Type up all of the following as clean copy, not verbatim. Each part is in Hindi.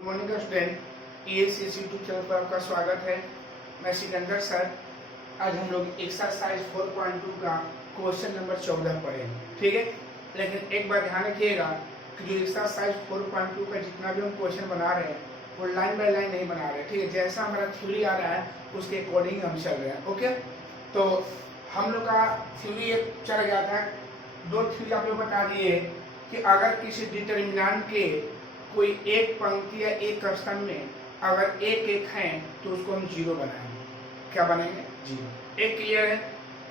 Good morning student, EACS YouTube channel पर आपका स्वागत है। मैं सिकंदर सर। आज हम लोग एक्सरसाइज 4.2 का क्वेश्चन नंबर 14 पढ़ेंगे, ठीक है। लेकिन एक बात ध्यान रखिएगा कि जो एक्सरसाइज 4.2 का जितना भी हम क्वेश्चन बना रहे हैं वो लाइन बाय लाइन नहीं बना रहे, ठीक है। जैसा हमारा थ्योरी आ रहा है उसके अकॉर्डिंग हम चल रहे हैं, ओके। तो हम लोग का थ्योरी चल गया था, दो थ्योरी आप लोग बता दिए कि अगर किसी डिटर्मिनेंट के कोई एक पंक्ति या एक स्तंभ में अगर एक एक है तो उसको हम जीरो बनाएंगे। क्या बनाएंगे? जीरो। एक क्लियर है।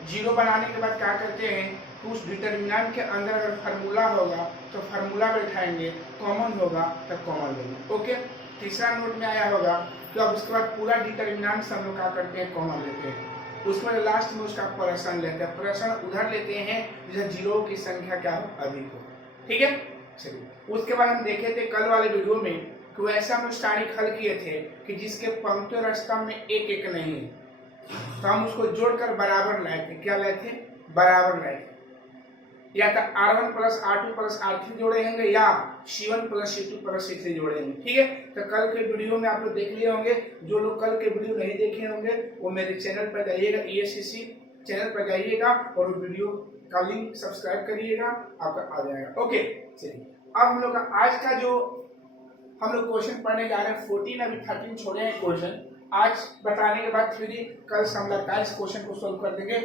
जीरो बनाने के बाद क्या करते हैं कि उस डिटर्मिनेंट के अंदर अगर फार्मूला होगा तो फार्मूला बैठाएंगे, कॉमन होगा तो कॉमन लेंगे, ओके। तीसरा नोट में आया होगा कि अब उसके बाद पूरा डिटर्मिनेंट हम लोग क्या करते हैं, कॉमन लेते हैं। उसमें लास्ट में उसका पर्सन लेते हैं, पर्सन उधर लेते हैं जैसे जीरो की संख्या क्या हो, अधिक हो, ठीक है। चलिए, उसके बाद हम देखे थे कल वाले वीडियो में कि वैसा हम स्टार्टिंग हल किए थे कि जिसके पंक्ति और स्तंभ में एक एक नहीं है तो हम उसको जोड़कर बराबर लाए थे। क्या लाए थे? बराबर लाए थे। या तो R1 plus R2 plus R3 जोड़ेंगे या C1 plus C2 plus C3 जोड़ेंगे, ठीक है। तो कल के वीडियो में आप लोग देख लिए होंगे। जो लोग कल के वीडियो नहीं देखे होंगे वो मेरे चैनल पर जाइएगा, EACS चैनल पर जाइएगा और वीडियो का लिंक सब्सक्राइब करिएगा, आपका आ जाएगा, ओके। चलिए, अब हम लोग का आज का जो हम लोग क्वेश्चन पढ़ने जा रहे हैं 14, अभी 13 छोड़े हैं क्वेश्चन। आज बताने के बाद फिर कल समझदार इस क्वेश्चन को सोल्व कर देंगे,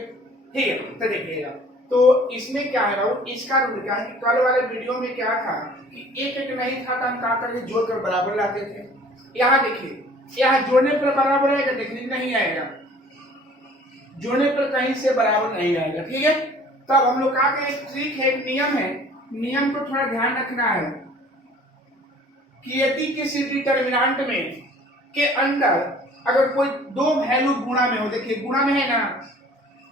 ठीक है। तो देखिएगा, तो इसमें क्या है बाबू, इसका रूल क्या है कि कल वाले वीडियो में क्या था कि एक एक नहीं था तो हम क्या करके जोड़कर बराबर लाते थे। यहाँ देखिए, यहाँ जोड़ने पर बराबर आएगा, देखने नहीं आएगा, जोड़ने पर कहीं से बराबर नहीं आएगा, ठीक है। तब हम लोग क्या करें, ट्रिक है, एक नियम है, नियम को थोड़ा ध्यान रखना है कि यदि किसी डिटर्मिनेंट में के अंदर अगर कोई दो वैल्यू गुणा में हो, देखिए गुणा में है ना,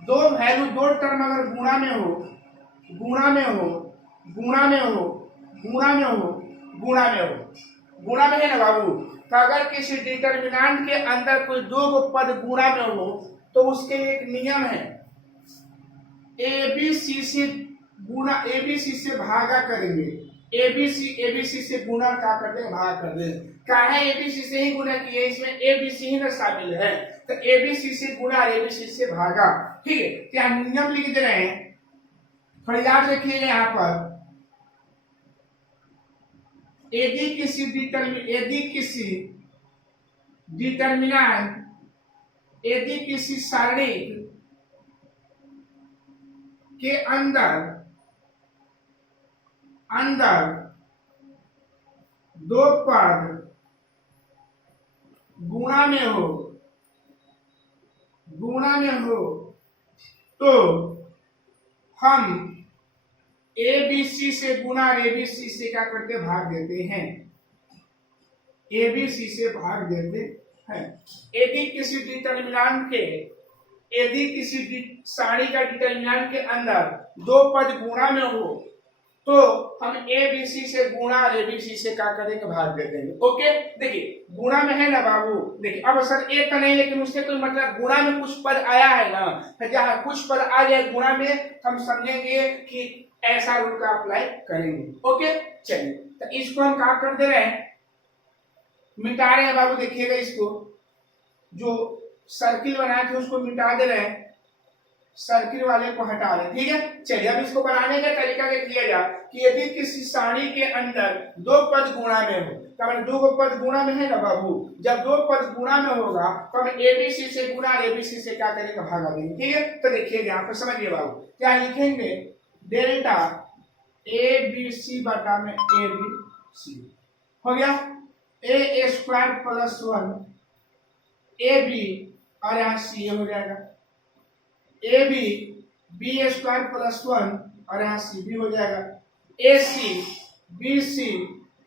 दो वैल्यू, दो टर्म अगर गुणा में हो, गुणा में हो, गुणा में हो, गुणा में हो, गुणा में हो, गुणा में है ना बाबू। तो अगर किसी डिटर्मिनेंट के अंदर कोई दो पद गुणा में हो तो उसके लिए एक नियम है, ABC से गुणा, ABC से भागा करेंगे, ABC से गुणा क्या करते हैं, भाग कर दें। क्या है, ABC से ही गुणा किए, इसमें ABC ही ना शामिल है, तो ABC से गुणा, ABC से भागा, ठीक है। क्या नियम लिख दे रहे हैं, थोड़ा याद रखिएगा यहाँ पर। यदि किसी डिटर्मिनेंट, यदि किसी सारणी के अंदर दो पद गुणा में हो, गुणा में हो तो हम ABC से गुणा और ABC से क्या करते, भाग देते हैं, ABC से भाग देते हैं। यदि किसी डिटर्मिनेंट के, यदि किसी सारणी का डिटर्मिनेंट के अंदर दो पद गुणा में हो तो हम ABC से गुणा और ABC से क्या करेंगे, भाग दे देंगे, ओके। देखिए गुणा में है ना बाबू, देखिए अब सर एक का नहीं, लेकिन उससे कोई मतलब गुणा में कुछ पद आया है ना, तो जहाँ कुछ पद आ जाए गुणा में हम समझेंगे कि ऐसा रूल का अप्लाई करेंगे, ओके। चलिए, तो इसको हम क्या कर दे रहे हैं, मिटा रहे हैं बाबू। देखिएगा, इसको जो सर्किल बनाए थे उसको मिटा दे रहे हैं, सर्किल वाले को हटा रहे, ठीक है। चलिए, अब इसको बनाने का तरीका क्या किया जाए कि यदि किसी सारणी के अंदर दो पद गुणा में हो, तो दो पद गुणा में है ना बाबू, जब दो पद गुणा में होगा तो हम ABC से गुणा ABC से क्या करेंगे, भागा देंगे, ठीक है। तो देखिए यहाँ पर समझिए बाबू, क्या लिखेंगे, डेल्टा ABC बटा में ABC हो गया, A स्क्वायर प्लस 1 AB और यहाँ C हो जाएगा, AB B स्क्वायर प्लस 1 और यहाँ C भी हो जाएगा, AC BC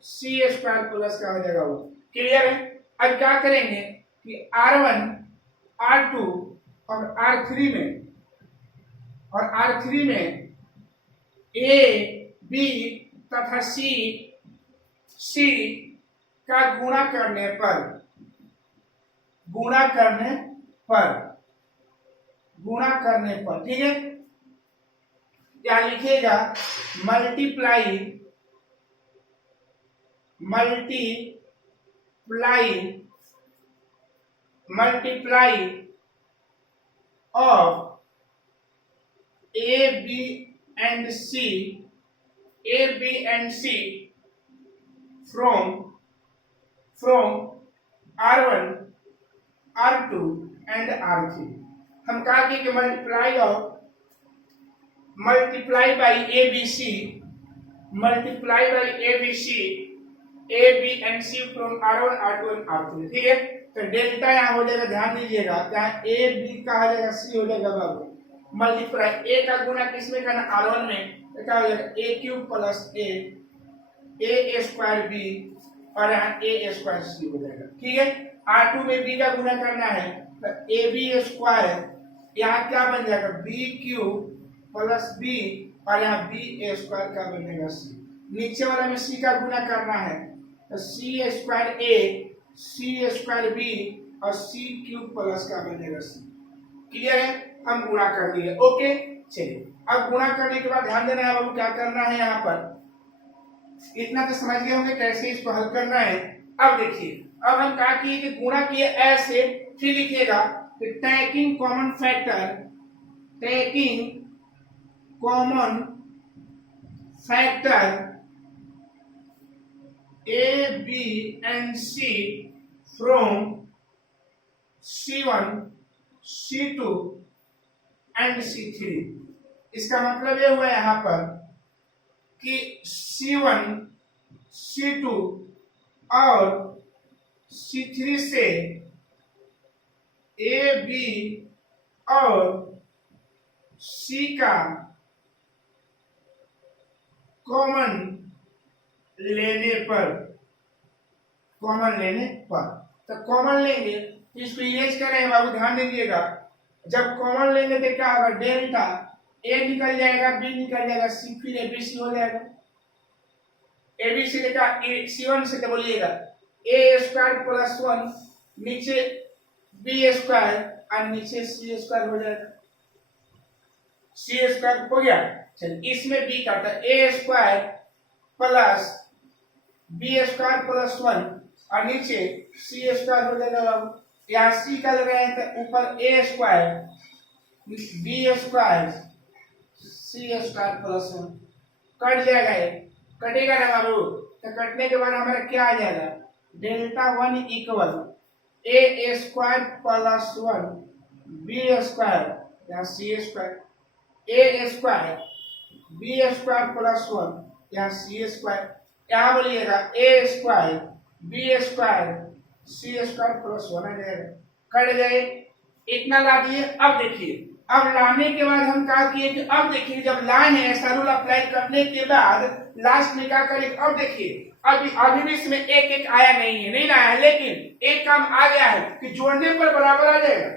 C square plus क्या हो जाएगा, वो क्लियर है। अब क्या करेंगे कि R1 R2 और R3 में A B तथा C का गुणा करने पर, ठीक है। क्या लिखिएगा, multiply multiply of A B and C from R1 R2 and R3। हम कहा कि multiply by A B C A B and C from R1 R2 and R3। ठीक है, तो डेल्टा यहाँ हो जाएगा, ध्यान दीजिएगा, क्या ए बी का हो जाएगा सी हो जाएगा बाबू, मल्टीप्लाई ए का गुना किसमें करना R1 में, तो क्या हो जाएगा ए cube plus A square B और यहाँ ए स्क्वायर सी हो जाएगा। ठीक है, R2 में बी का गुना करना है तो ए बी स्क्वायर, यहाँ क्या बन जाएगा बी क्यूब प्लस बी और यहाँ बी स्क्वायर का बनेगा सी। नीचे वाला में सी का गुना करना है तो सी स्क्वायर ए सी स्क्वायर बी और सी क्यूब प्लस का बनेगा सी। क्लियर है, हम गुणा कर दिए। ओके, चलिए अब गुणा करने के बाद ध्यान देना है बाबू क्या करना है, यहाँ पर इतना तो समझ गए होंगे कैसे इसको हल करना है। अब देखिए, अब हम क्या किए कि गुणा किए ऐसे, फिर लिखिएगा कि taking common factor A B and C from C1 C2 and C3। इसका मतलब ये हुआ यहाँ पर कि C1 C2 और C3 से A B और C का कॉमन लेने पर तो कॉमन लेंगे, इसको इरेज करें बाबू, ध्यान दीजिएगा, जब कॉमन लेंगे तो क्या होगा डेल्टा ए निकल जाएगा, बी निकल जाएगा, सी फिर एबीसी हो जाएगा। एबीसी लिखा C1 से तो बोलिएगा ए स्क्वायर प्लस 1 नीचे बी स्क्वायर और नीचे सी स्क्वायर हो जाएगा, सी स्क्वायर हो गया। चलिए इसमें बी का था A square plus B square plus 1 और नीचे सी स्क्वायर हो जाएगा बाबू। यहाँ सी का लगाए तो ऊपर ए square B square C square plus 1 cut जाएगा, ये कटेगा ना बाबू, तो कटने के बाद हमारा क्या आ जाएगा delta 1 equal A square plus 1 B square यहाँ सी स्क्वायर ए स्क्वायर बी स्क्वायर प्लस 1 यहाँ सी स्क्वायर, यहाँ बोलिएगा ए square B square C square plus 1 आ जाएगा, कट गए, इतना ला दिए। अब देखिए, अब लाने के बाद हम क्या किए कि अब देखिए जब लाए हैं ऐसा रूल अप्लाई करने के बाद लास्ट में क्या करें, अब देखिए अभी भी इसमें एक एक आया नहीं आया है, लेकिन एक काम आ गया है कि जोड़ने पर बराबर आ जाएगा,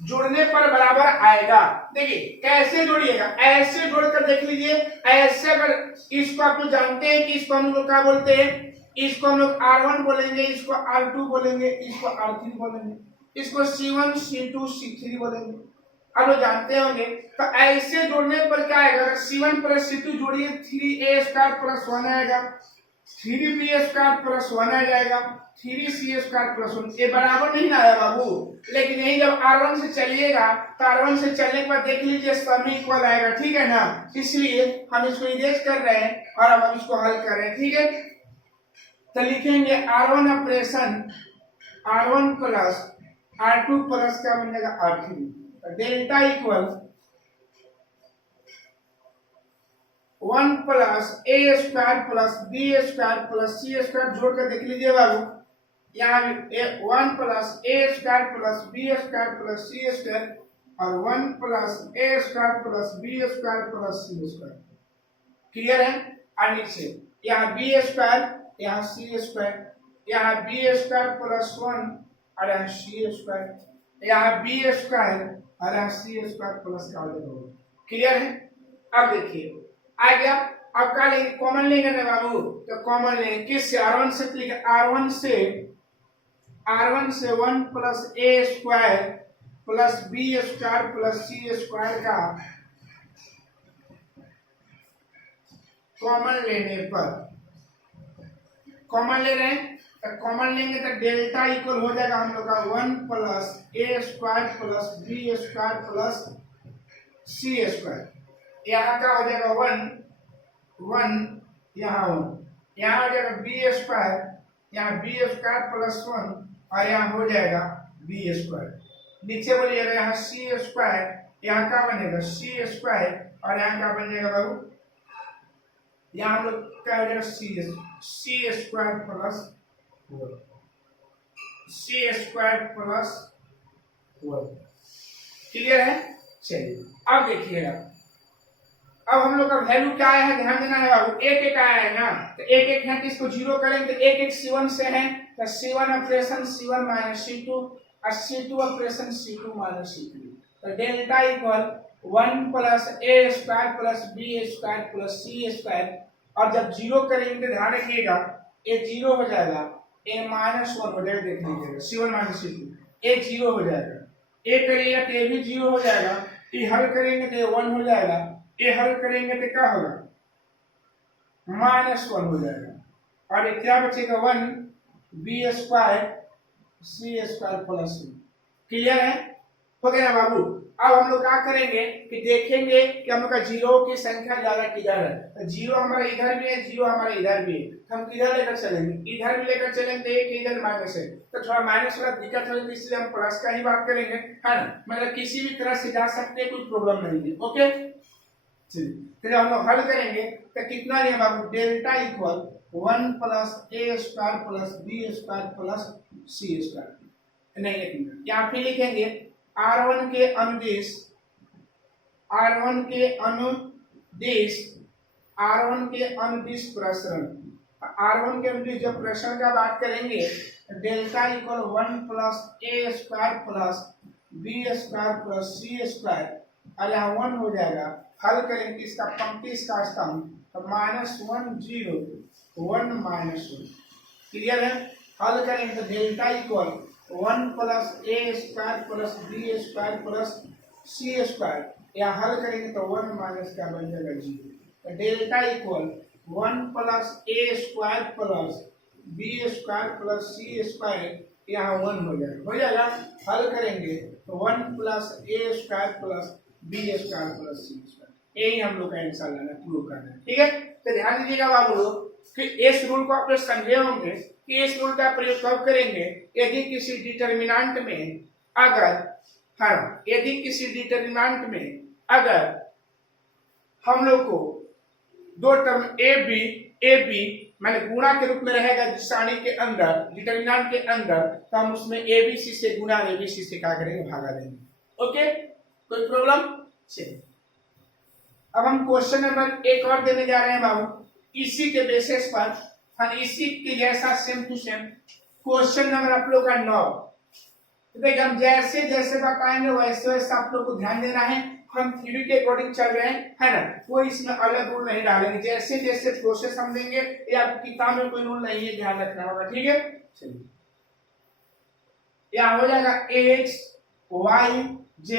जोड़ने पर बराबर आएगा। देखिए कैसे जोड़िएगा, ऐसे जोड़कर देख लीजिए, ऐसे अगर इसको आप लोग जानते हैं कि इसको हम लोग क्या बोलते हैं, इसको हम लोग R1 बोलेंगे, इसको R2 बोलेंगे, इसको R3 बोलेंगे, इसको C1 C2 C3 बोलेंगे, आप लोग जानते होंगे। तो ऐसे जोड़ने पर क्या आएगा, C1 प्लस C2 जोड़िए 3A स्क्वायर प्लस 1 आएगा, 3B स्क्वायर प्लस 1 आ जाएगा, 3C स्क्वायर प्लस 1, ये बराबर नहीं आया बाबू, लेकिन यही जब R1 से चलिएगा तो R1 से चलने के बाद देख लीजिए सब इक्वल आएगा, ठीक है ना, इसलिए हम इसको इरेज कर रहे हैं और अब हम इसको हल कर रहे हैं। ठीक है, तो लिखेंगे R1 operation R1 plus R2 plus क्या बन जाएगा R3, delta equal 1 plus A square plus B square plus C square जोड़कर देख लीजिए बाबू, यहाँ 1 plus A square plus B square plus C square और 1 plus A square plus B square plus C square. Clear है, और नीचे यहाँ बी स्क्वायर यहाँ सी स्क्वायर, यहाँ बी स्क्वायर प्लस 1 और यहाँ सी स्क्वायर, यहाँ बी स्क्वायर और यहाँ सी स्क्वायर प्लस का। क्लियर है, अब देखिए आ गया, अब क्या लेंगे कॉमन लेंगे ना बाबू, तो कॉमन लेंगे किससे R1 से, R1 से 1 plus A square plus B square plus C square का कॉमन लेने पर, कॉमन ले रहे हैं तो कॉमन लेंगे तो डेल्टा इक्वल हो जाएगा हम लोग का 1 plus A square plus B square plus C square. यहाँ का हो जाएगा 1 1 यहाँ 1 यहाँ हो जाएगा बी स्क्वायर, यहाँ बी स्क्वायर प्लस 1 और यहाँ हो जाएगा बी स्क्वायर। नीचे बोलिएगा यहाँ सी स्क्वायर, यहाँ क्या बनेगा सी स्क्वायर और यहाँ क्या बन जाएगा बाबू, यहाँ हम लोग क्या हो जाएगा सी स्क्वायर प्लस 4 सी स्क्वायर प्लस 4। क्लियर है? चलिए अब देखिएगा, अब हम लोग का वैल्यू क्या आया है ध्यान देना है बाबू, एक एक आया है ना, तो एक एक है, इसको जीरो करेंगे तो एक एक C1 से है, तो C1 operation C1 minus C2 और C2 operation C2 minus C3। तो delta equal 1 plus A square plus B square plus C square, और जब जीरो करेंगे तो ध्यान रखिएगा ए जीरो हो जाएगा, ए माइनस 1 हो जाएगा, देख लीजिएगा C1 माइनस C2 ए जीरो हो जाएगा, ए करिएगा तो ए भी जीरो हो जाएगा, ए हल करेंगे तो 1 हो जाएगा, ये हल करेंगे तो क्या होगा -1 हो जाएगा, और ये क्या बचेगा 1 B square C square plus. Clear है? हो गया ना बाबू? अब हम लोग क्या करेंगे कि देखेंगे कि हम लोग का जीरो की संख्या ज्यादा किधर है, तो जीरो हमारा इधर भी है, जीरो हमारा इधर भी है, तो हम किधर लेकर चलेंगे, इधर भी लेकर चलेंगे तो एक इधर माइनस है, तो थोड़ा माइनस वाला दिक्कत होगी, इसलिए हम प्लस का ही बात करेंगे, है ना, मतलब किसी भी तरह से जा सकते हैं, कोई प्रॉब्लम नहीं है। ओके चलिए हम लोग हल करेंगे तो कितना है बाबू, delta equal 1 plus A square plus B square plus C square. नहीं यहाँ पे लिखेंगे R1 के अनुदेश, R1 के अनुदेश, R1 के अनुदिश प्रसरण, R1 के अनुदिश जब प्रसरण का बात करेंगे delta equal 1 plus A square plus B square plus C square, और यहाँ 1 हो जाएगा, हल करेंगे इसका पंक्ति इसका स्तंभ, तो -1 0 1 -1। क्लियर है? हल करेंगे तो delta equal 1 plus A square plus B square plus C square, या हल करेंगे तो 1 माइनस क्या बन जाएगा 0, तो delta equal 1 plus A square plus B square plus C square, यहाँ 1 हो जाएगा, हल करेंगे तो 1 plus A square plus B square plus C square, यही हम लोग का आंसर लाना प्रूव करना है। ठीक है, तो ध्यान दीजिएगा बाबू लोग कि इस रूल को आप लोग समझे होंगे कि इस रूल का प्रयोग कब करेंगे, यदि किसी डिटरमिनेंट में अगर, हाँ, यदि किसी डिटरमिनेंट में अगर हम लोग को दो टर्म ए बी माने गुणा के रूप में रहेगा जिस सारणी के अंदर, डिटरमिनेंट के अंदर, तो हम उसमें ए बी सी से गुणा ए बी सी से क्या करेंगे, भागा देंगे। ओके, कोई प्रॉब्लम? चलिए अब हम क्वेश्चन नंबर 1 और देने जा रहे हैं बाबू, इसी के बेसिस पर, हाँ, इसी के जैसा same to same question number आप लोग का 9। देखिए हम जैसे जैसे बताएंगे वैसे वैसे आप लोग को ध्यान देना है, हम थ्योरी के अकॉर्डिंग चल रहे हैं, है ना, कोई इसमें अलग रूल नहीं डालेंगे, जैसे जैसे प्रोसेस हम देंगे ये आपकी किताब में कोई रूल नहीं है, ध्यान रखना होगा। ठीक है, चलिए यहाँ हो जाएगा x y z,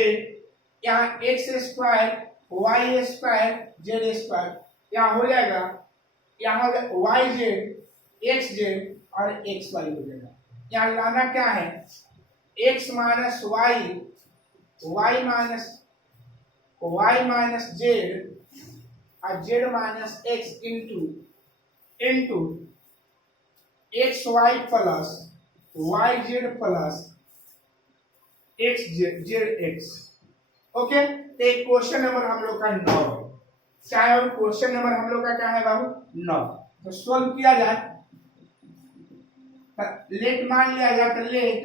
यहाँ x square y square z square, यहाँ हो जाएगा, यहाँ y z x z और x y हो जाएगा। यहाँ लाना क्या है, x minus y, y minus z और z minus x into x y plus Y z plus x z x. Okay, तो एक क्वेश्चन नंबर हम लोग का 9 है, चाहे क्वेश्चन नंबर हम लोग का क्या है बाबू 9। तो सॉल्व किया जाए, लेट मान लिया जाए, तो लेट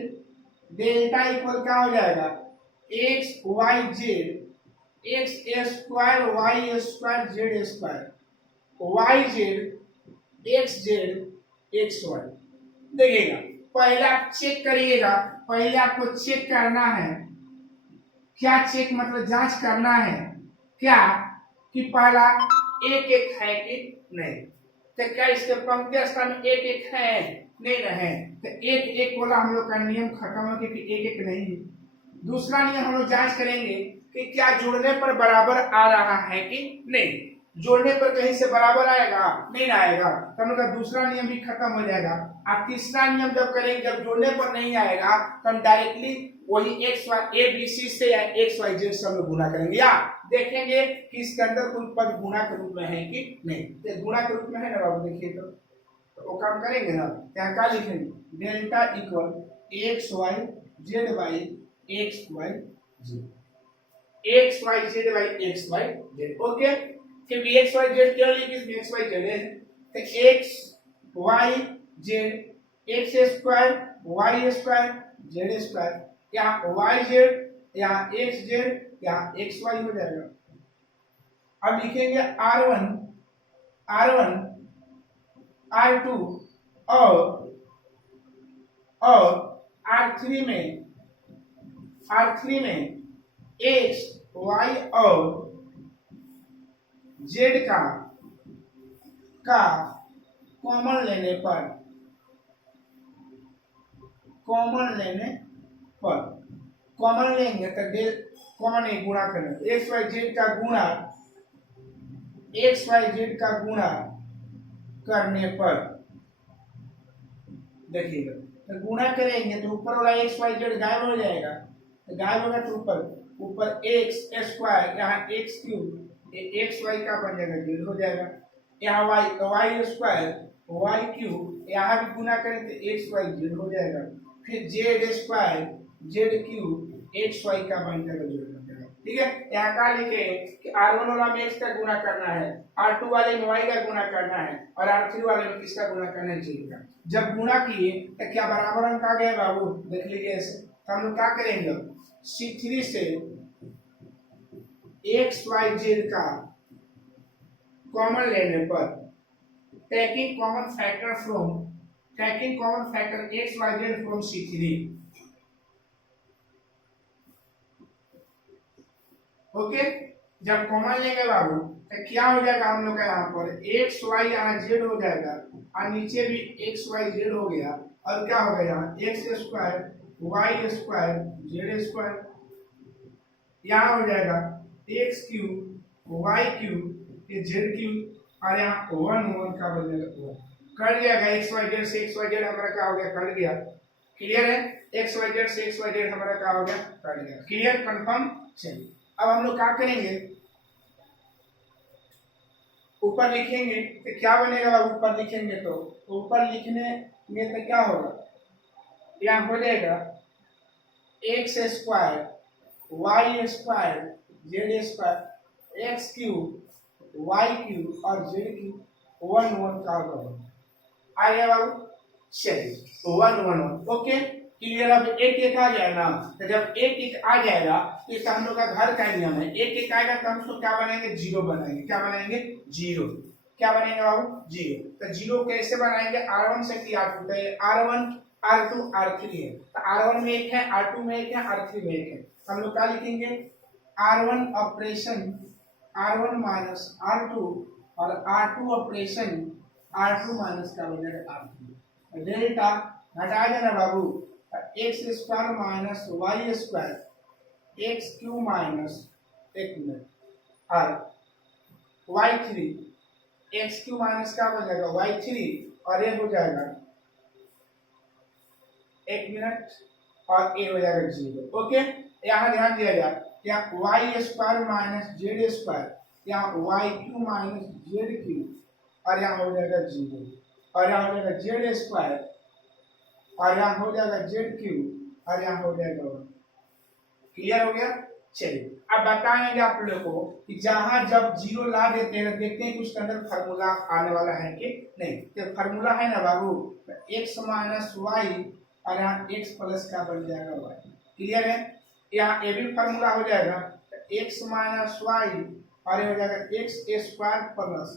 डेल्टा इक्वल क्या हो जाएगा, x Y z, x square y square z square, y z x z x y. देखिएगा पहले आप चेक करिएगा, पहले आपको चेक करना है, क्या चेक मतलब जांच करना है क्या कि पहला एक एक है कि नहीं, तो क्या इसके पंक्ति स्थान में एक एक है नहीं रहे, तो एक एक वाला हम लोग का नियम खत्म हो गया कि एक एक नहीं है। दूसरा नियम हम लोग जांच करेंगे कि क्या जोड़ने पर बराबर आ रहा है कि नहीं, जोड़ने पर कहीं से बराबर आएगा नहीं आएगा, तो हम लोग का दूसरा नियम भी खत्म हो जाएगा। अब तीसरा नियम जब करेंगे, जब जोड़ने पर नहीं आएगा तो हम डायरेक्टली वही x y A B C से या एक्स वाई जेड से हम लोग गुना करेंगे, या देखेंगे कि इसके अंदर कोई पद गुना के रूप में है कि नहीं। तो गुना के रूप में है ना बाबू, देखिए तो वो काम करेंगे ना, यहाँ क्या लिखेंगे, delta equal x Y z by x Y z, x Y z by x Y z. Okay, क्योंकि एक्स वाई जेड क्यों लिखे, इसमें एक्स वाई जेड है, तो x Y z x square y square z square, यहाँ वाई जेड यहाँ एक्स जेड यहाँ एक्स वाई हो जाएगा। अब लिखेंगे R1 R1 R2 और R3 में x y और z का कॉमन लेने पर कॉमन लेंगे तो डेल कॉमन एक गुणा करेंगे, एक्स वाई जेड का गुणा करने पर देखिएगा, तो गुणा करेंगे तो ऊपर वाला एक्स वाई जेड गायब हो जाएगा, तो गायब होगा तो ऊपर एक्स स्क्वायर यहाँ एक्स क्यूब एक्स वाई का बन जाएगा जेड हो जाएगा, यहाँ वाई स्क्वायर वाई क्यूब यहाँ भी गुणा करें तो एक्स वाई जेड हो जाएगा, फिर z square z cube x Y का बन जाएगा जेड बन जाएगा। ठीक है, यहाँ क्या लिखे कि R1 वाला में x का गुणा करना है, R2 वाले में y का गुणा करना है और R3 वाले में किसका गुणा करना है, z का। जब गुणा किए तो क्या बराबर अंक आ गया बाबू, देख लीजिए ऐसे। तो हम लोग क्या करेंगे, C3 से एक्स वाई जेड का कॉमन लेने पर taking common factor x Y z from C3। Okay, जब कॉमन लेंगे बाबू तो क्या हो जाएगा, हम लोग का यहाँ पर एक्स वाई यहाँ जेड हो जाएगा और नीचे भी एक्स वाई जेड हो गया, और क्या हो गया यहाँ x square y square z square, यहाँ हो जाएगा x cube y cube z cube और यहाँ 1 का बन जाएगा, कट जाएगा एक्स वाई जेड से एक्स वाई जेड हमारा क्या हो गया, कट गया। क्लियर है, एक्स वाई जेड से एक्स वाई जेड हमारा क्या हो गया, कट गया। Clear, confirm. चलिए अब हम लोग क्या करेंगे, ऊपर लिखेंगे तो क्या बनेगा, ऊपर लिखेंगे तो ऊपर लिखने में तो क्या होगा, यहाँ हो जाएगा x square y square z square x cube y cube और जेड क्यूब 1 का आ गया बाबू। चलिए 1 ओके, क्लियर। अब एक आ जाएगा ना, तो जब एक आ जाएगा तो इसका हम लोग का घर का नियम है, एक आएगा तो हम उसको क्या बनाएंगे, जीरो बनाएंगे। क्या बनाएंगे, जीरो। क्या बनेगा बाबू, जीरो। तो जीरो कैसे बनाएंगे, R1 से कि R2, तो R1 R2 R3 है, तो R1 में एक है, R2 में एक है, R3 में एक है, तो हम लोग क्या लिखेंगे, R1 operation R1 minus R2 और R2 ऑपरेशन R2 माइनस का हो जाएगा R3। डेल्टा हटा देना बाबू, X square minus Y square X Q minus एक मिनट और Y three X Q minus क्या बन जाएगा वाई थ्री, और ये हो जाएगा एक मिनट और ये हो जाएगा जीरो। ओके, यहाँ ध्यान दिया जाए, यहाँ Y square minus Z square, यहाँ Y Q minus Z Q और यहाँ हो जाएगा जीरो, और यहाँ हो जाएगा जेड स्क्वायर और यहाँ हो जाएगा जेड क्यूब और यहाँ हो जाएगा 1। क्लियर हो गया। चलिए अब बताएंगे आप लोगों को कि जहां जब जीरो ला देते हैं देखते हैं कि उसके अंदर फार्मूला आने वाला है कि नहीं। तो फार्मूला है ना बाबू, एक्स माइनस वाई और यहाँ एक्स प्लस का बन जाएगा वाई। क्लियर है, यहाँ ये भी फार्मूला हो जाएगा, एक्स माइनस वाई और ये हो जाएगा x square plus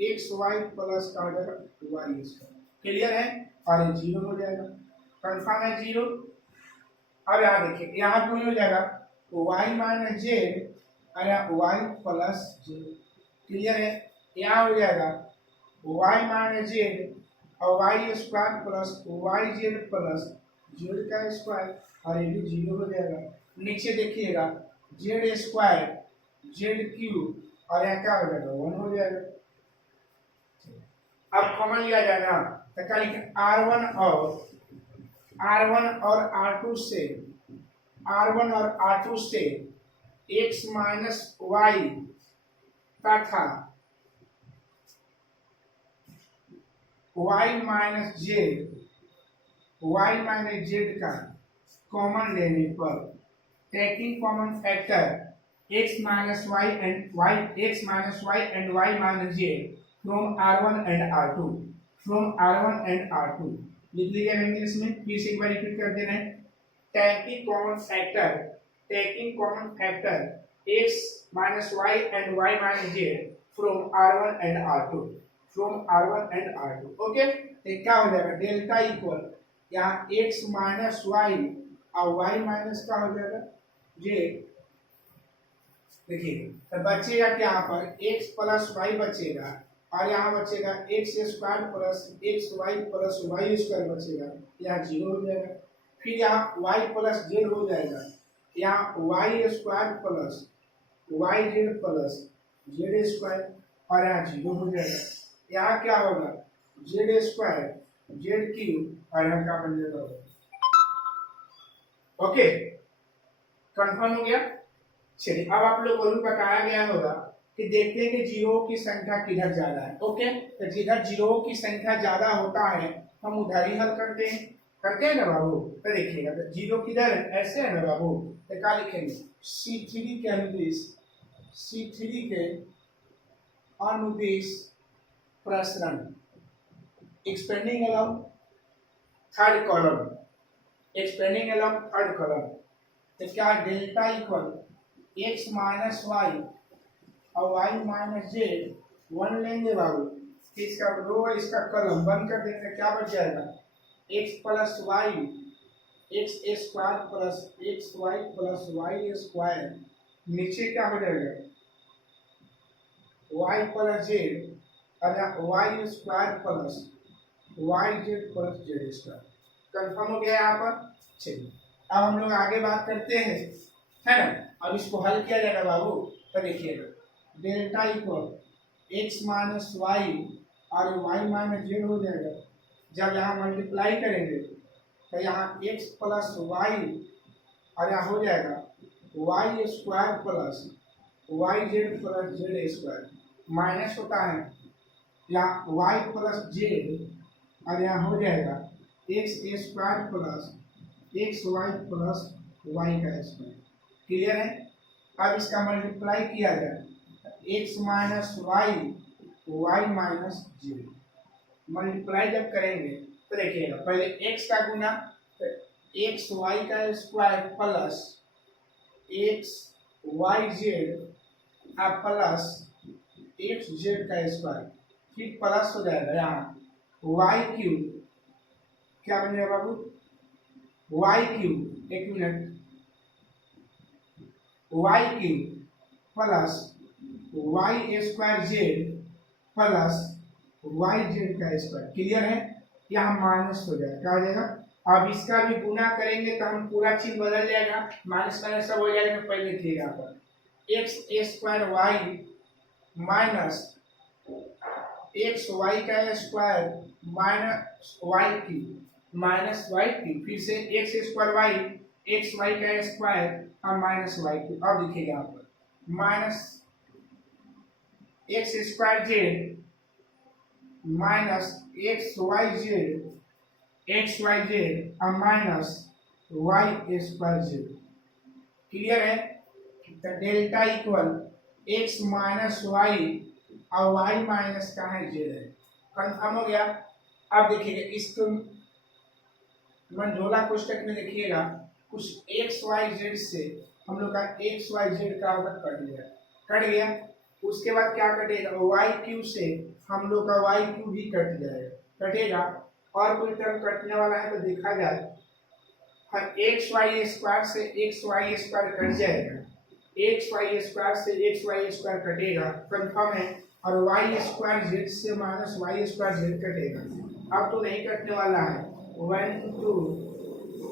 x y plus का हो जाएगा वाई स्क्वायर। क्लियर है, और ये जीरो हो जाएगा, कंफर्म है जीरो। अब यहाँ देखिए, यहाँ पे हो जाएगा y माइनस जेड और यहाँ y प्लस जेड। क्लियर है, यहाँ हो जाएगा y माइनस जेड और y square plus y Z plus Z का स्क्वायर और ये भी जीरो हो जाएगा। नीचे देखिएगा जेड स्क्वायर जेड क्यूब और यहाँ क्या हो जाएगा 1 हो जाएगा। अब कॉमन लिया जाए ना तो क्या लिखे R1 और R2 से x माइनस वाई तथा y माइनस जेड का कॉमन लेने पर taking common factor x minus y and y minus z from R1 and R2 लिख लिया इंग्लिश में। फिर से एक बार रिपीट कर दे रहे हैं। Taking common factor x minus y and y minus z from R1 and R2 okay. तो क्या हो जाएगा डेल्टा इक्वल यहाँ x माइनस वाई और y माइनस का हो जाएगा जेड। देखिए तो बचेगा क्या यहाँ पर x प्लस वाई बचेगा और यहाँ बचेगा x square plus x y plus y square बचेगा, यहाँ 0 हो जाएगा। फिर यहाँ y प्लस जेड हो जाएगा, यहाँ Y square plus Y z square और यहाँ 0 हो जाएगा। यहाँ क्या होगा जेड स्क्वायर जेड क्यूब और यहाँ क्या बन जाएगा। ओके कंफर्म हो गया। चलिए अब आप लोग को बताया गया होगा कि देखते हैं कि जीरो की संख्या किधर ज्यादा है। ओके तो जिधर जीरो की संख्या ज्यादा होता है हम उधर ही हल करते हैं ना बाबू। तो देखिएगा तो जीरो किधर है ऐसे है ना बाबू। तो क्या लिखेंगे C3 के अनुदेश C3 के अनुदेश प्रसरण एक्सपेंडिंग अलोंग थर्ड कॉलम तो क्या delta equal x minus Y और y माइनस जेड 1 लेंगे बाबू। इसका रो इसका कॉलम बंद कर देंगे, क्या बच जाएगा x plus y x square plus x y plus y square. नीचे क्या हो जाएगा y प्लस जेड और y square plus Y z plus z square. Confirm हो गया यहाँ पर। चलिए अब हम लोग आगे बात करते हैं है ना। अब इसको हल किया जाएगा बाबू। तो देखिएगा delta equal x minus Y और वाई माइनस जेड हो जाएगा। जब यहाँ मल्टीप्लाई करेंगे तो यहाँ एक्स प्लस वाई और यहाँ हो जाएगा y square plus Y z plus z square. Minus होता है यहाँ वाई प्लस जेड और यहाँ हो जाएगा x square plus x y plus y का स्क्वायर। क्लियर है। अब इसका मल्टीप्लाई किया जाए x minus Y Y minus z. Multiply जब करेंगे तो देखिएगा पहले एक्स का गुना तो एक्स वाई का square plus x Y z plus x z का स्क्वायर। फिर प्लस हो जाएगा यहाँ वाई क्यूब। क्या बन जाएगा बाबू वाई क्यूब एक minute y cube plus y square Z plus Y Z का स्क्वायर। क्लियर है। यहाँ माइनस हो जाएगा, क्या हो जाएगा। अब इसका भी गुना करेंगे तो हम पूरा चीज बदल जाएगा, माइनस माइनस सब हो जाएगा। पहले थे यहाँ पर X square Y minus X Y का स्क्वायर माइनस वाई क्यूब फिर से X square Y X Y का स्क्वायर और माइनस वाई क्यूब। अब देखिएगा यहाँ पर minus x square Z minus X Y Z और minus Y square Z. Clear है। तो delta equal x minus Y और वाई माइनस का है जेड है। कंफर्म हो गया। अब देखिएगा इसको मंझोला कोष्टक में देखिएगा कुछ एक्स वाई जेड से हम लोग का एक्स वाई जेड का कट गया। उसके बाद क्या कटेगा वाई क्यू से हम लोग का वाई क्यू भी कटेगा। और कोई टर्म कटने वाला है तो देखा जाए। हम एक्स वाई स्क्वायर से एक्स वाई स्क्वायर कट जाएगा, एक्स वाई स्क्वायर से एक्स वाई स्क्वायर कटेगा कंफर्म है। और वाई स्क्वायर जेड से माइनस वाई स्क्वायर जेड कटेगा। अब तो नहीं कटने वाला है 1 2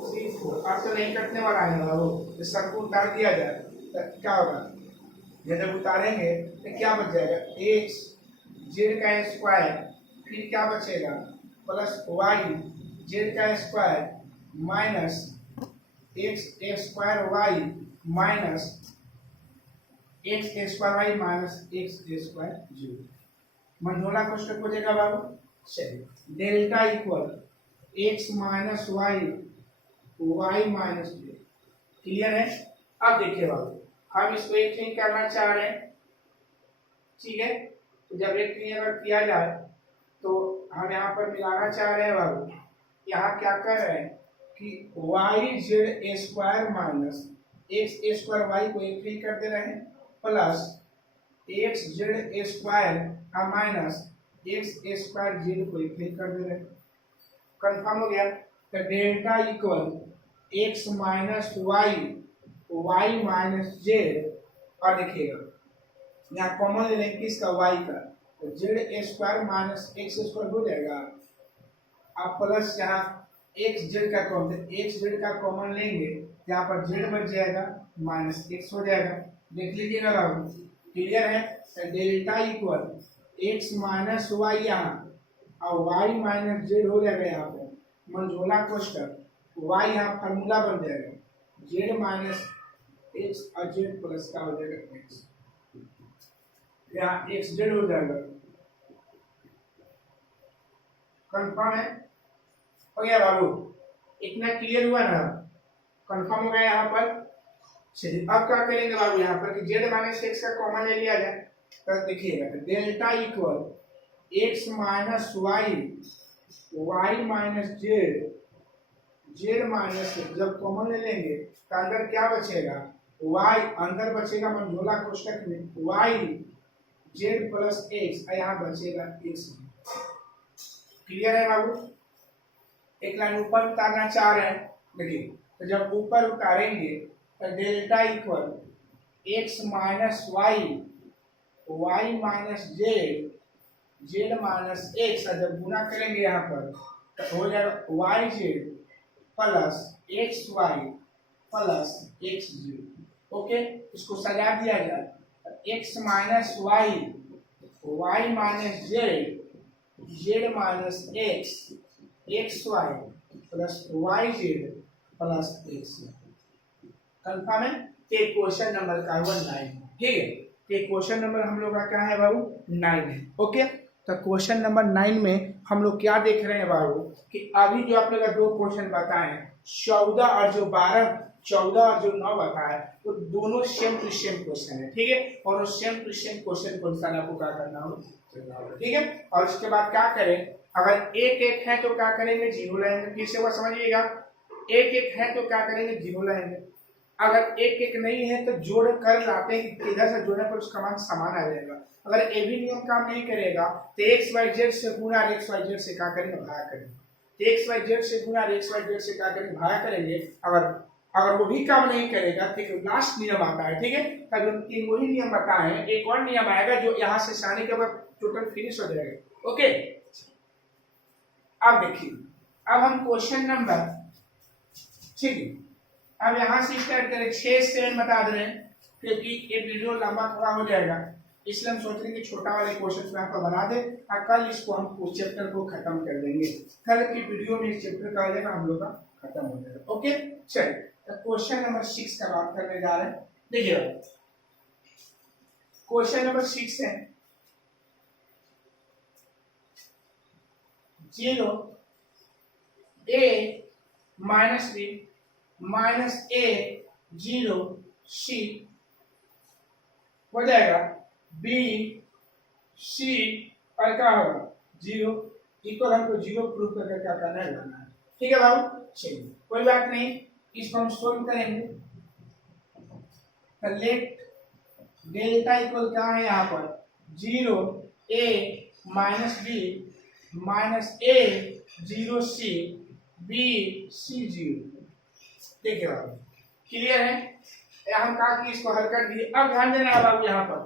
3 4 अब तो नहीं कटने वाला है बाबू। सबको उतार दिया जाए तो क्या होगा जब उतारेंगे तो क्या बच जाएगा एक्स जेड का स्क्वायर फिर क्या बचेगा प्लस वाई जेड का square minus x square Y minus x square Y minus x square zero. मंझोला कोष्टक हो जाएगा बाबू। चलिए delta equal x minus Y Y minus Z. Clear है। अब देखिए बाबू हम इसको एक थिंग करना चाह रहे हैं, ठीक है। तो जब एक थिंग अगर किया जाए तो हम यहाँ पर मिलाना चाह रहे हैं बाबू, यहाँ क्या कर रहे हैं कि y z square minus x square y को एक थिंग कर दे रहे हैं plus x z square minus x square z को एक थिंग कर दे रहे हैं। कंफर्म हो गया। तो delta equal x minus Y Y minus z. और देखिएगा यहाँ कॉमन ले लेंगे किसका वाई का, तो Z square minus x square हो जाएगा। अब प्लस यहाँ एक्स जेड का कॉमन, एक्स जेड का कॉमन लेंगे यहाँ पर जेड बच जाएगा माइनस एक्स हो जाएगा। देख लीजिएगा बाबू। क्लियर है। तो delta equal x minus y यहाँ और वाई माइनस जेड हो जाएगा यहाँ पर मंझोला कोष्टक। वाई यहाँ फार्मूला बन जाएगा जेड माइनस एक्स और जेड प्लस का हो जाएगा एक्स, यहाँ एक्स जेड हो जाएगा। कंफर्म है। हो गया बाबू। इतना क्लियर हुआ ना, कंफर्म हो गया यहाँ पर। चलिए अब क्या करेंगे बाबू यहाँ पर कि जेड माइनस एक्स का कॉमन ले लिया जाए। तो देखिएगा delta equal x minus Y Y minus z z minus जब कॉमन ले लेंगे तो अंदर क्या बचेगा वाई, अंदर बचेगा मंझोला कोष्टक में वाई जेड प्लस एक्स और यहाँ बचेगा एक्स। क्लियर है बाबू। एक लाइन ऊपर उतारना चाह रहे हैं। देखिए तो जब ऊपर उतारेंगे तो delta equal x minus Y Y minus z z minus x और जब गुना करेंगे यहाँ पर तो हो जाएगा y z plus x y plus x z. Okay, इसको सजा दिया जाए x minus Y Y minus z z minus x x y plus Y z plus x. Confirm है। ये क्वेश्चन नंबर का 9, ठीक है। ये क्वेश्चन नंबर हम लोग का क्या है बाबू 9 है। ओके, तो क्वेश्चन नंबर 9 में हम लोग क्या देख रहे हैं बाबू कि अभी जो आप लोग का 2 क्वेश्चन बताए 14 और जो 12 14 और जो 9 बताए वो तो दोनों सेम टू सेम क्वेश्चन है, ठीक है। और वो सेम टू सेम क्वेश्चन को इंसान आपको क्या करना हो, ठीक है। और उसके बाद क्या करें, अगर एक एक है तो क्या करेंगे 0 लाएंगे। फिर से वो समझिएगा, एक एक है तो क्या करेंगे 0 लाएंगे। अगर एक एक नहीं है तो जोड़ कर लाते हैं कि इधर से जोड़ने पर उसका मान समान आ जाएगा। अगर ये भी नियम काम नहीं करेगा तो एक्स वाई जेड से गुना एक्स वाई जेड से क्या करेंगे भागा करेंगे। एक्स वाई जेड से गुना एक्स वाई जेड से क्या करेंगे भागा करेंगे। अगर वो भी काम नहीं करेगा तो लास्ट नियम आता है, ठीक है। तब हम 3 वही नियम बताए, एक और नियम आएगा जो यहाँ से सारे के बाद टोटल फिनिश हो जाएगा। ओके, अब देखिए अब हम क्वेश्चन नंबर, ठीक है, अब यहाँ से स्टार्ट करें 6 से बता दे रहे हैं क्योंकि ये वीडियो लंबा थोड़ा हो जाएगा, इसलिए हम सोच रहे हैं कि छोटा वाले क्वेश्चन यहाँ पर बना दे और कल इसको हम चैप्टर को खत्म कर देंगे। कल की वीडियो में इस चैप्टर का लेना हम लोग का खत्म हो जाएगा। ओके, चलिए तो क्वेश्चन नंबर 6 का बात करने जा रहे हैं। देखिए क्वेश्चन नंबर 6 है 0 a minus b minus a 0 c हो जाएगा b c और क्या होगा 0 इक्वल हमको 0 प्रूव करके क्या करना है लाना है, ठीक है बाबू। चलिए कोई बात नहीं, इसको हम सोल्व करेंगे। तो लेट डेल्टा इक्वल क्या है यहाँ पर 0 a minus b minus a 0 c b c 0। देखिए बाबू क्लियर है। हम कहा कि इसको हल कर दिए। अब ध्यान देना बाबू यहाँ पर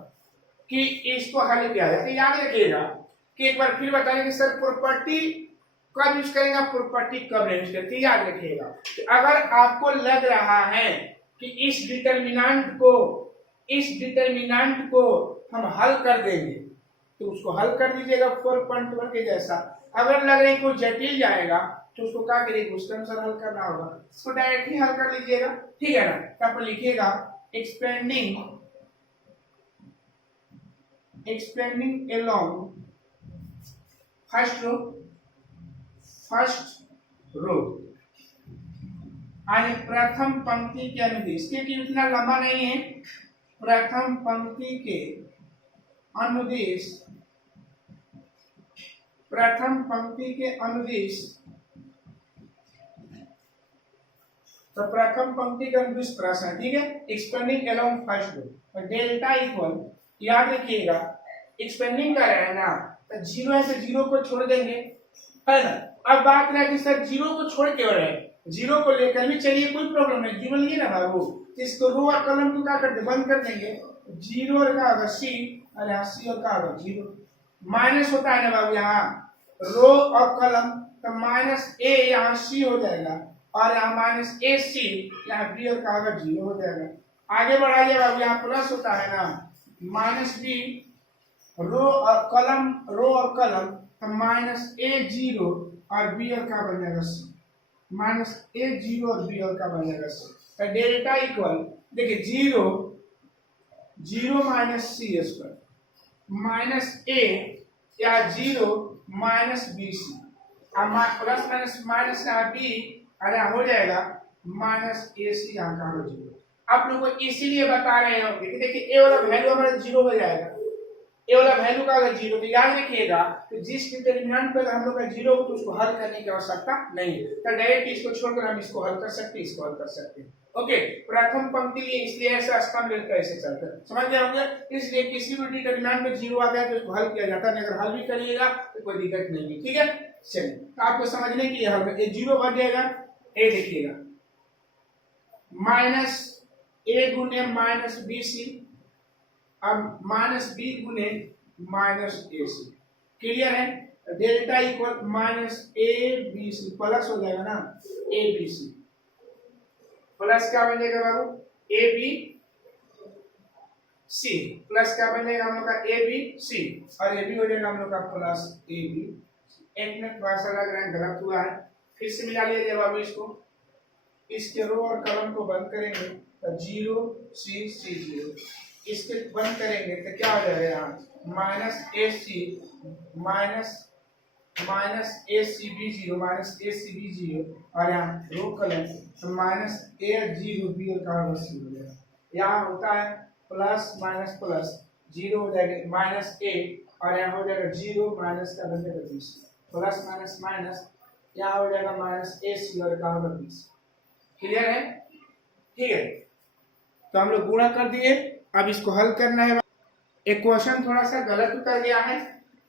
कि इसको हल किया जाए। तो याद रखिएगा कि एक बार फिर बताएंगे कि सर प्रॉपर्टी कब यूज करेंगे, प्रॉपर्टी कब नहीं यूज करते। याद रखिएगा कि अगर आपको लग रहा है कि इस डिटरमिनेंट को हम हल कर देंगे, तो उसको हल कर दीजिएगा 4.1 के जैसा। अगर लग रहा है कोई जटिल जाएगा तो उसको क्या करिएगा, उसके अनुसार हल करना होगा, इसको डायरेक्टली हल कर लीजिएगा, ठीक है ना। तो आप लिखिएगा एक्सपेंडिंग अलोंग फर्स्ट रो यानी प्रथम पंक्ति के अनुदिश, क्योंकि इतना लंबा नहीं है, प्रथम पंक्ति के अनुदिश, प्रथम पंक्ति के अनुदिश, तो प्रथम पंक्ति का अनुदिश प्रश्न, ठीक है। Expanding along first row, delta equal, याद रखिएगा एक्सपेंडिंग कर रहे हैं ना, तो जीरो है तो जीरो को छोड़ देंगे, है ना। अब बात रहा कि सर जीरो को छोड़ क्यों रहे, जीरो को लेकर भी चलिए, कोई प्रॉब्लम नहीं, जीरो लिए ना बाबू, इसको रो और कलम को क्या करते बंद कर देंगे, जीरो और क्या होगा सी, अरे हाँ सी और क्या होगा जीरो, माइनस होता है ना बाबू यहाँ रो और कलम, तो माइनस ए यहाँ सी हो जाएगा और यहाँ माइनस ए सी, यहाँ बी और क्या होगा जीरो हो जाएगा। आगे बढ़ाइए बाबू, यहाँ प्लस होता है ना, माइनस बी रो और कलम, तो माइनस ए जीरो और बी और क्या बन जाएगा सी, माइनस ए जीरो और बी और क्या बन जाएगा सी। तो डेल्टा इक्वल, देखिए zero zero minus C square minus A या zero minus B C, plus minus minus यहाँ बी अरे हो जाएगा माइनस ए सी, यहाँ का हो जीरो। आप लोग को इसीलिए बता रहे होंगे कि देखिए ए वाला वैल्यू हमारा जीरो हो जाएगा, ए वाला वैल्यू का अगर जीरो, तो याद रखिएगा कि जिस डिटरमिनेंट पर हम लोग का जीरो हो तो उसको हल करने की आवश्यकता नहीं है, तो डायरेक्ट इसको छोड़कर हम इसको हल कर सकते हैं, इसको हल कर सकते हैं। ओके, प्रथम पंक्ति लिए इसलिए ऐसा स्तंभ लेकर ऐसे चलता है, समझ गए होंगे। इसलिए किसी भी डिटरमिनेंट में जीरो आ गया तो उसको हल किया जाता है, अगर हल भी करिएगा तो कोई दिक्कत नहीं है, ठीक है। चलिए, तो आपको समझने के लिए हल ये जीरो बन जाएगा, ए देखिएगा माइनस ए गुने माइनस बी सी, अब माइनस बी गुने माइनस ए सी, क्लियर है। Delta equal minus A B C, plus हो जाएगा ना ए बी सी, प्लस क्या बन जाएगा बाबू ए बी सी, प्लस क्या बन जाएगा हम लोग का ए बी सी, और ये भी हो जाएगा हम लोग का प्लस ए बी। एक मिनट थोड़ा सा लग रहा है गलत हुआ है, फिर से मिला लीजिए बाबू इसको, इसके रो और कलम को बंद करेंगे तो जीरो सी सी जीरो, इसके बंद करेंगे तो क्या हो जाएगा यहाँ minus A C minus minus A C B zero, minus A C B zero, और यहाँ रो कलम तो माइनस ए जीरो बी और का सी हो जाएगा। यहाँ होता है प्लस माइनस प्लस जीरो हो जाएगा माइनस ए, और यहाँ हो जाएगा जीरो माइनस का बन जाएगा बीस, प्लस माइनस माइनस यहाँ हो जाएगा माइनस ए सी और का होगा बीस, क्लियर है, ठीक है। तो हम लोग गुणा कर दिए, अब इसको हल करना है। एक क्वेश्चन थोड़ा सा गलत उतर गया है,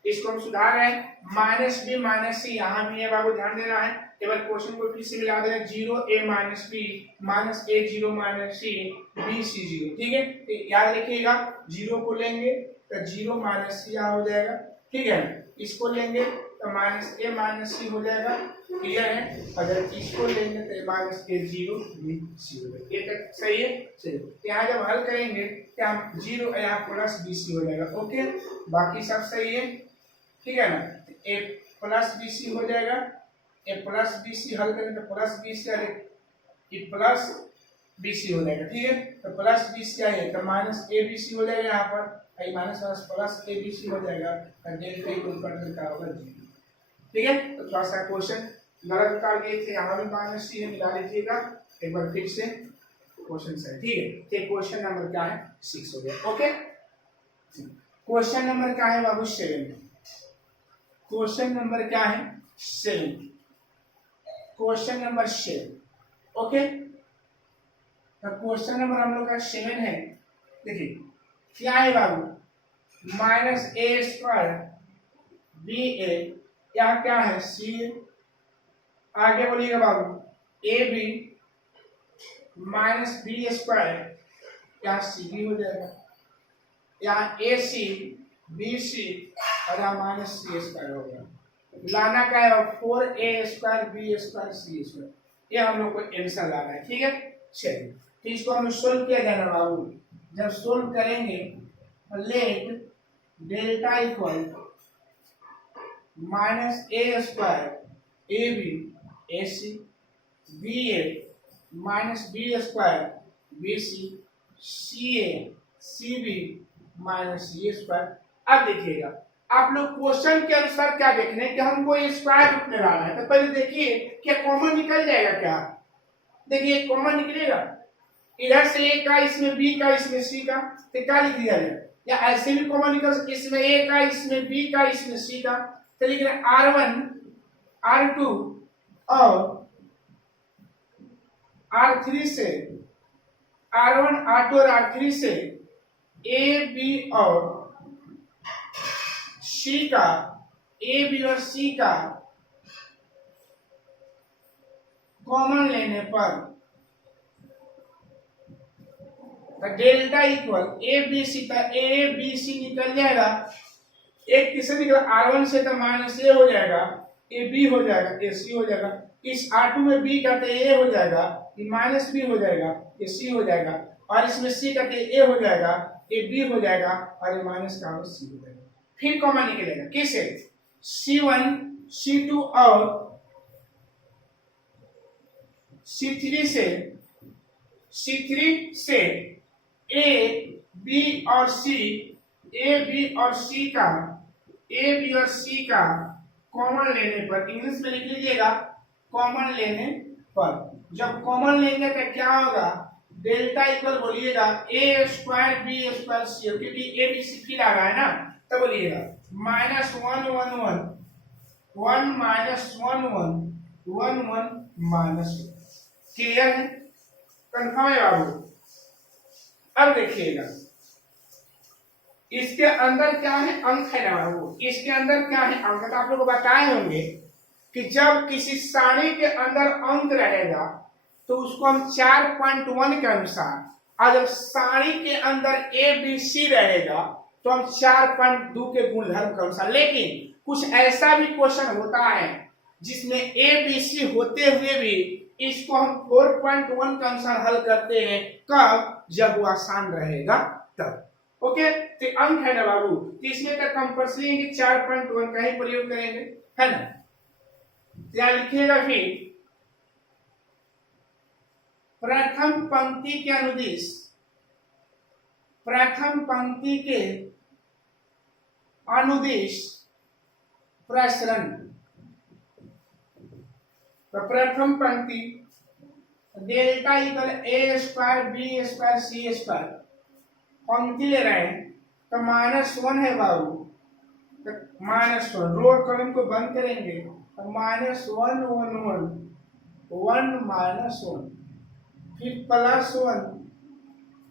इसको हम सुधार रहे हैं, माइनस बी माइनस सी यहाँ भी है बाबू, ध्यान देना है। केवल क्वेश्चन को फिर से मिला देना, zero A minus B minus A zero minus C B C zero, ठीक है। तो याद रखिएगा जीरो को लेंगे तो जीरो माइनस सी यहाँ हो जाएगा, ठीक है। इसको लेंगे तो माइनस ए माइनस सी हो जाएगा, क्लियर है। अगर इसको लेंगे तो minus A zero B C हो जाएगा, ये तक सही है। चलिए यहाँ जब हल करेंगे तो हम जीरो यहाँ प्लस बी सी हो जाएगा, ओके, बाकी सब सही है, ठीक है ना। ए प्लस बी सी हो जाएगा, ए प्लस बी सी हल करेंगे तो प्लस बी सी और ए प्लस बी सी हो जाएगा, ठीक है। तो प्लस बी सी आए तो माइनस ए बी सी हो जाएगा, यहाँ पर minus minus plus A B C हो जाएगा, डेल्टा को ऊपर का होगा जीरो, ठीक है। तो थोड़ा सा क्वेश्चन गलत उतार दिए थे, यहाँ भी माइनस सी मिला लीजिएगा एक बार फिर से, क्वेश्चन सही, ठीक है। तो क्वेश्चन नंबर क्या है 6 हो गया, ओके। क्वेश्चन नंबर क्या है बाबू 7, क्वेश्चन नंबर क्या है 7, क्वेश्चन नंबर 7, ओके। तो क्वेश्चन नंबर हम लोग का 7 है, देखिए क्या है बाबू minus A square B A, यहाँ क्या है सी, आगे बोलिएगा बाबू A B minus B square, यहाँ सी बी हो जाएगा, यहाँ ए सी बी सी और यहाँ माइनस सी स्क्वायर हो गया। लाना क्या है 4a square B square C square, ये हम लोग को आंसर लाना है, ठीक है। चलिए तो इसको हम सोल्व किया जाना बाबू, जब सोल्व करेंगे let delta equal minus A square A B A C B A minus B square B C C A C B minus C square. अब देखिएगा आप लोग क्वेश्चन के अनुसार क्या देख रहे हैं कि हमको स्क्वायर रूट निकालना है, तो पहले देखिए क्या कॉमन निकल जाएगा। क्या देखिए कॉमन निकलेगा, इधर से ए का इसमें बी का इसमें सी का, तो क्या लिख दिया जाए, या ऐसे भी कॉमन निकल सकता, इसमें ए का इसमें बी का इसमें सी का, तो लिख रहे R1 R2 और R3 से R1 R2 और R3 से ए बी और सी का, ए बी और सी का कॉमन लेने पर delta equal A B C का ए बी सी निकल जाएगा। एक किससे निकला R1 से, तो माइनस ए हो जाएगा, ए बी हो जाएगा, ए सी हो जाएगा। इस R2 में बी का तो ए हो जाएगा, ये माइनस बी हो जाएगा, ये सी हो जाएगा, और इसमें सी का तो ए हो जाएगा, ए बी हो जाएगा, और ये माइनस का सी हो जाएगा। फिर कॉमन निकलेगा किसे, C1 C2 और C3 से ए बी और सी, ए बी और सी का, ए बी और सी का कॉमन लेने पर, इंग्लिश में लिख लीजिएगा कॉमन लेने पर। जब कॉमन लेंगे तो क्या होगा, डेल्टा इक्वल बोलिएगा ए स्क्वायर बी स्क्वायर सी, क्योंकि ए बी सी फिर आ रहा है ना, तो बोलिएगा माइनस 1 1 1 1 माइनस 1 1 1 1 माइनस। क्लियर है, कंफर्म है बाबू। अब देखिएगा इसके अंदर क्या है, अंक है ना बाबू, इसके अंदर क्या है अंक, तो आप लोग बताए होंगे कि जब किसी सारणी के अंदर अंक रहेगा तो उसको हम 4.1 के अनुसार, और जब सारणी के अंदर ए बी सी रहेगा तो हम 4.2 के गुणधर्म के अनुसार। लेकिन कुछ ऐसा भी क्वेश्चन होता है जिसमें ए बी सी होते हुए भी इसको हम 4.1 के अनुसार हल करते हैं। कब, जब वो आसान रहेगा तब। ओके, तो अंक है ना बाबू, तो इसमें तो कंपल्सरी 4.1 का ही प्रयोग करेंगे, है ना। यहाँ लिखिएगा फिर प्रथम पंक्ति के अनुदिश, प्रथम पंक्ति के अनुदिश प्रसरण। तो प्रथम पंक्ति delta equal A square B square C square, पंक्ति ले रहे हैं तो -1 है बाबू, तो -1 रो कॉलम को बंद करेंगे तो -1 1 1 1 -1, फिर +1,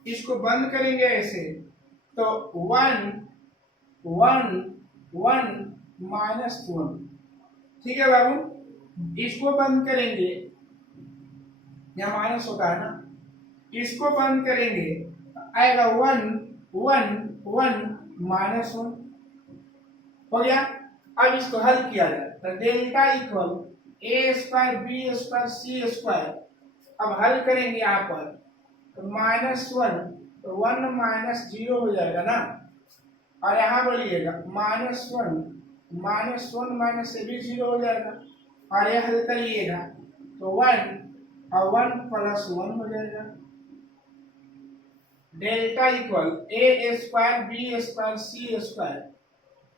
इसको बंद करेंगे ऐसे तो 1 1 1 -1। ठीक है बाबू, इसको बंद करेंगे, यहाँ माइनस होता है ना, इसको बंद करेंगे आएगा 1 1 1 -1, हो गया। अब इसको हल किया जाए तो delta equal A square B square C square, अब हल करेंगे यहाँ पर तो -1 तो 1 -0 हो जाएगा ना, और यहाँ बोलिएगा -1 माइनस से भी 0 हो जाएगा, और यह हल करिएगा तो 1 और 1 +1 हो जाएगा। Delta equal A square B square C square,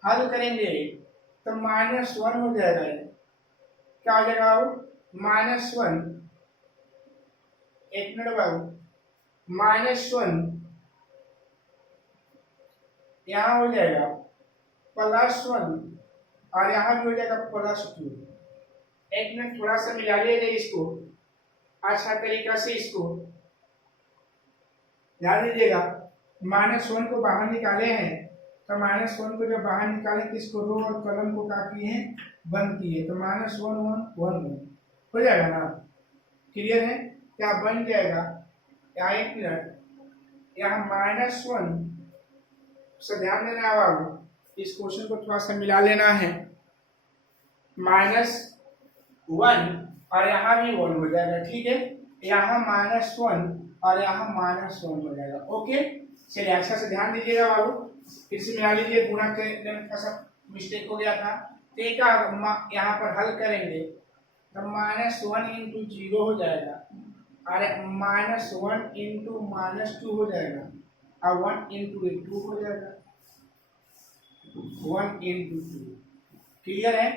हल करेंगे तो -1 हो जाएगा, क्या हो जाएगा -1, एक मिनट बाबू, -1 यहाँ हो जाएगा +1, और यहाँ भी हो जाएगा +2। एक मिनट थोड़ा सा मिला लीजिए इसको अच्छा तरीका से, इसको ध्यान दीजिएगा। -1 को बाहर निकाले हैं तो -1 को जब बाहर निकाले तो इसको रो और कलम को क्या किए हैं, बंद किए, तो -1 1 1 1 हो जाएगा ना। क्लियर है, क्या बन जाएगा, यहाँ एक मिनट, यहाँ -1 से ध्यान देना है बाबू, इस क्वेश्चन को थोड़ा सा मिला लेना है, -1 और यहाँ भी 1 हो जाएगा। ठीक है, यहाँ -1 और यहाँ -1 हो जाएगा। ओके, चलिए अच्छा से ध्यान दीजिएगा बाबू, फिर से मिला लीजिए, गुणा करने में थोड़ा सा मिस्टेक हो गया था। तो एक यहाँ पर हल करेंगे तो -1 इंटू 0 हो जाएगा, अरे -1 इंटू -2 हो जाएगा, और 1 इंटू 2 हो जाएगा, 1 इंटू 2। क्लियर है?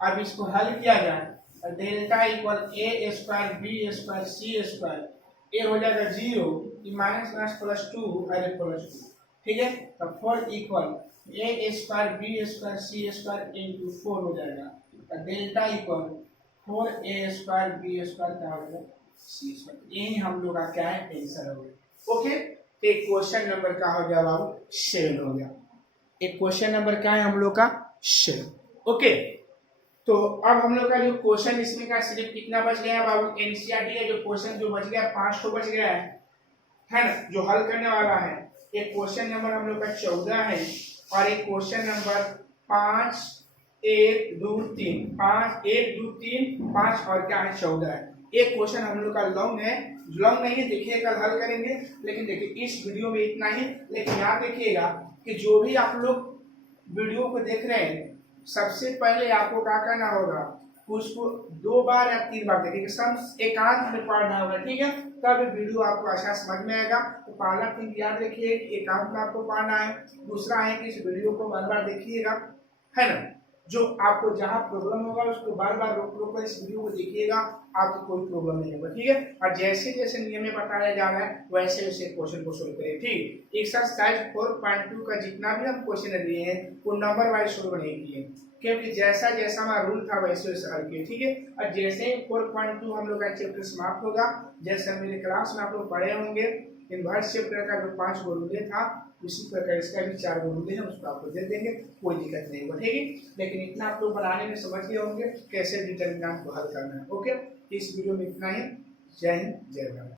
अब इसको हल किया जाए, delta equal A square B square C square, ए हो जाएगा 0, माइनस माइनस प्लस 2, अरे प्लस 2, ठीक है। तो 4 equal A square B square C square into 4 हो जाएगा, तो delta equal 4a square B square क्या हो जाएगा सी स्क्वायर। यही हम लोग का क्या है आंसर हो गया। ओके, तो एक क्वेश्चन नंबर क्या हो गया बाबू 7 हो गया। एक क्वेश्चन नंबर क्या है हम लोग का 7। ओके, तो अब हम लोग का जो क्वेश्चन इसमें का सिर्फ कितना बच गया है बाबू, एनसीईआरटी का जो क्वेश्चन जो बच गया 5 तो बच गया है ना, जो हल करने वाला है। एक क्वेश्चन नंबर हम लोग का 14 है, और एक क्वेश्चन नंबर 5 1 2 3 5 1 2 3 5 और क्या है 14 है। एक क्वेश्चन हम लोग का लॉन्ग है, लॉन्ग नहीं है, देखिए कल हल करेंगे, लेकिन देखिए इस वीडियो में इतना ही। लेकिन यहाँ देखिएगा कि जो भी आप लोग वीडियो को देख रहे हैं, सबसे पहले आपको क्या करना होगा, उसको 2 बार या 3 बार देखिए, सब एकांत में पढ़ना होगा, ठीक है, तब वीडियो आपको अच्छा समझ में आएगा। तो पहला चीज याद रखिए कि एकांत में आपको पढ़ना है, दूसरा है कि इस वीडियो को बार बार देखिएगा, है ना, जो आपको जहाँ प्रॉब्लम होगा उसको बार बार रोक रोक कर इस वीडियो को देखिएगा, आपको कोई प्रॉब्लम नहीं होगा, ठीक है। और जैसे जैसे नियम में बताया जा रहा है वैसे वैसे क्वेश्चन को सोल्व करिए, ठीक। एक्सरसाइज 4.2 का जितना भी हम क्वेश्चन दिए हैं वो नंबर वाइज सोल्व नहीं किए, क्योंकि जैसा जैसा हमारा रूल था वैसे वैसे हल किए, ठीक है। और जैसे ही 4.2 हम लोग का चैप्टर समाप्त होगा, जैसे मेरे क्लास में आप लोग पढ़े होंगे, इनवर्स चैप्टर का जो 5 गुरुदे था, उसी प्रकार इसका भी 4 गुरुदे हैं, उसको आपको दे देंगे, कोई दिक्कत नहीं होगा, ठीक है। लेकिन इतना आप लोग बनाने में समझ गए होंगे कैसे डिटरमिनेंट को हल करना है। ओके, इस वीडियो में इतना ही। जय हिंद, जय भारत।